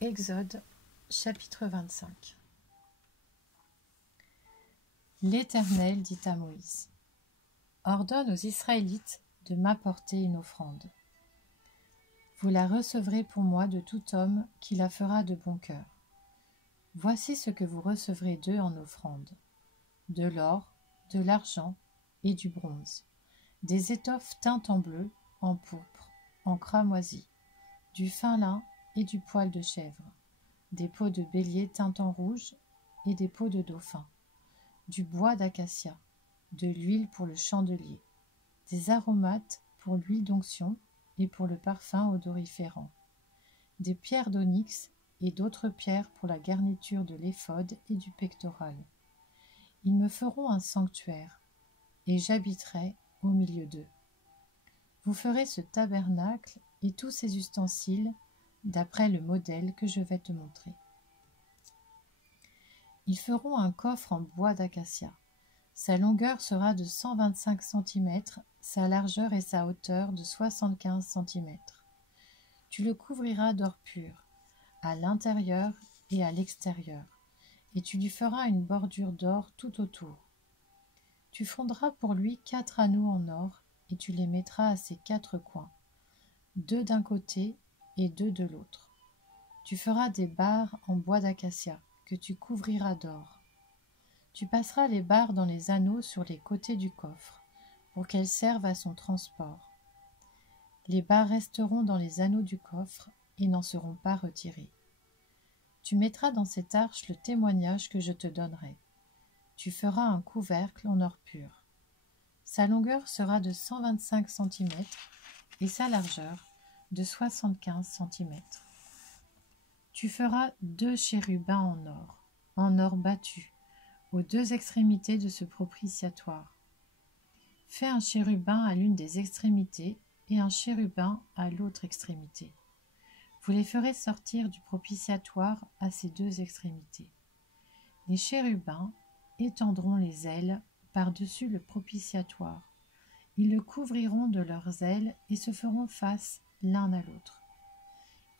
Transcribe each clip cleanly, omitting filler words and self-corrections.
Exode, chapitre 25. L'Éternel dit à Moïse : ordonne aux Israélites de m'apporter une offrande. Vous la recevrez pour moi de tout homme qui la fera de bon cœur. Voici ce que vous recevrez d'eux en offrande : de l'or, de l'argent et du bronze, des étoffes teintes en bleu, en pourpre, en cramoisi, du fin lin et du poil de chèvre, des peaux de bélier teintes en rouge et des peaux de dauphin, du bois d'acacia, de l'huile pour le chandelier, des aromates pour l'huile d'onction et pour le parfum odoriférant, des pierres d'onyx et d'autres pierres pour la garniture de l'éphod et du pectoral. Ils me feront un sanctuaire, et j'habiterai au milieu d'eux. Vous ferez ce tabernacle et tous ses ustensiles d'après le modèle que je vais te montrer. Ils feront un coffre en bois d'acacia. Sa longueur sera de 125 cm, sa largeur et sa hauteur de 75 cm. Tu le couvriras d'or pur, à l'intérieur et à l'extérieur, et tu lui feras une bordure d'or tout autour. Tu fonderas pour lui 4 anneaux en or, et tu les mettras à ses 4 coins, 2 d'un côté et 2 de l'autre. Tu feras des barres en bois d'acacia, que tu couvriras d'or. Tu passeras les barres dans les anneaux sur les côtés du coffre, pour qu'elles servent à son transport. Les barres resteront dans les anneaux du coffre et n'en seront pas retirées. Tu mettras dans cette arche le témoignage que je te donnerai. Tu feras un couvercle en or pur. Sa longueur sera de 125 cm et sa largeur de 75 cm. Tu feras 2 chérubins en or battu, aux 2 extrémités de ce propitiatoire. Fais un chérubin à l'une des extrémités et un chérubin à l'autre extrémité. Vous les ferez sortir du propitiatoire à ces 2 extrémités. Les chérubins étendront les ailes par-dessus le propitiatoire. Ils le couvriront de leurs ailes et se feront face l'un à l'autre.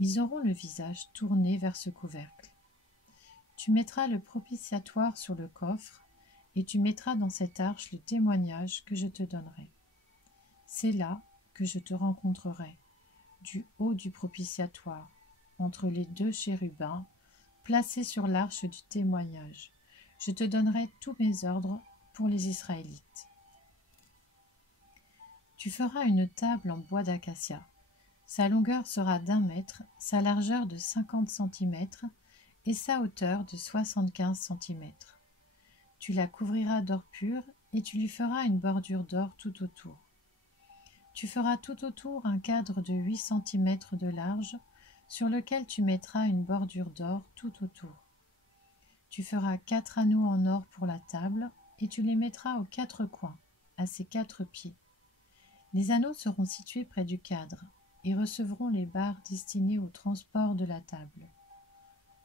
Ils auront le visage tourné vers ce couvercle. Tu mettras le propitiatoire sur le coffre et tu mettras dans cette arche le témoignage que je te donnerai. C'est là que je te rencontrerai, du haut du propitiatoire, entre les 2 chérubins, placés sur l'arche du témoignage. Je te donnerai tous mes ordres pour les Israélites. Tu feras une table en bois d'acacia. Sa longueur sera d'1 mètre, sa largeur de 50 cm et sa hauteur de 75 cm. Tu la couvriras d'or pur et tu lui feras une bordure d'or tout autour. Tu feras tout autour un cadre de 8 cm de large sur lequel tu mettras une bordure d'or tout autour. Tu feras 4 anneaux en or pour la table et tu les mettras aux 4 coins, à ses 4 pieds. Les anneaux seront situés près du cadre et recevront les barres destinées au transport de la table.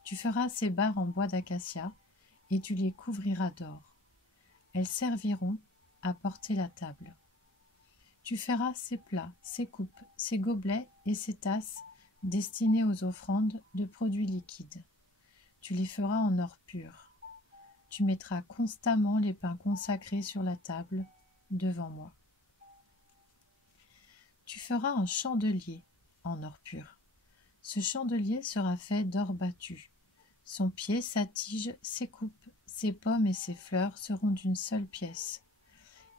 Tu feras ces barres en bois d'acacia et tu les couvriras d'or. Elles serviront à porter la table. Tu feras ses plats, ses coupes, ses gobelets et ses tasses destinés aux offrandes de produits liquides. Tu les feras en or pur. Tu mettras constamment les pains consacrés sur la table devant moi. Tu feras un chandelier en or pur. Ce chandelier sera fait d'or battu. Son pied, sa tige, ses coupes, ses pommes et ses fleurs seront d'une seule pièce.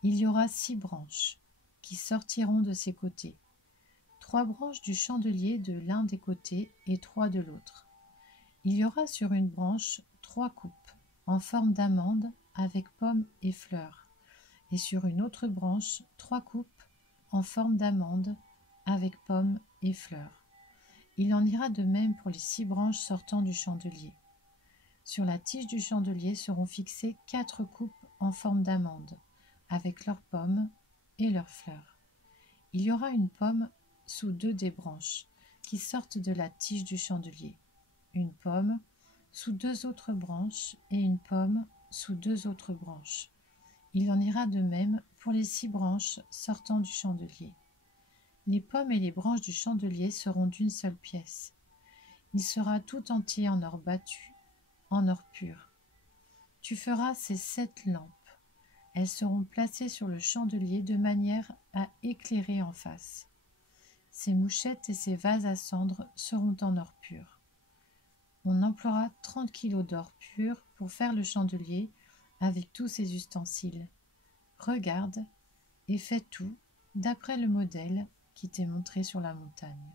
Il y aura 6 branches qui sortiront de ses côtés. 3 branches du chandelier de l'un des côtés et 3 de l'autre. Il y aura sur une branche 3 coupes en forme d'amande avec pommes et fleurs, et sur une autre branche 3 coupes en forme d'amande avec pommes et fleurs. Il en ira de même pour les 6 branches sortant du chandelier. Sur la tige du chandelier seront fixées 4 coupes en forme d'amande, avec leurs pommes et leurs fleurs. Il y aura une pomme sous 2 des branches qui sortent de la tige du chandelier, une pomme sous 2 autres branches et une pomme sous 2 autres branches. Il en ira de même pour les 6 branches sortant du chandelier. Les pommes et les branches du chandelier seront d'une seule pièce. Il sera tout entier en or battu, en or pur. Tu feras ces 7 lampes. Elles seront placées sur le chandelier de manière à éclairer en face. Ces mouchettes et ces vases à cendre seront en or pur. On emploiera 30 kilos d'or pur pour faire le chandelier avec tous ces ustensiles. Regarde et fais tout d'après le modèle qui t'est montré sur la montagne.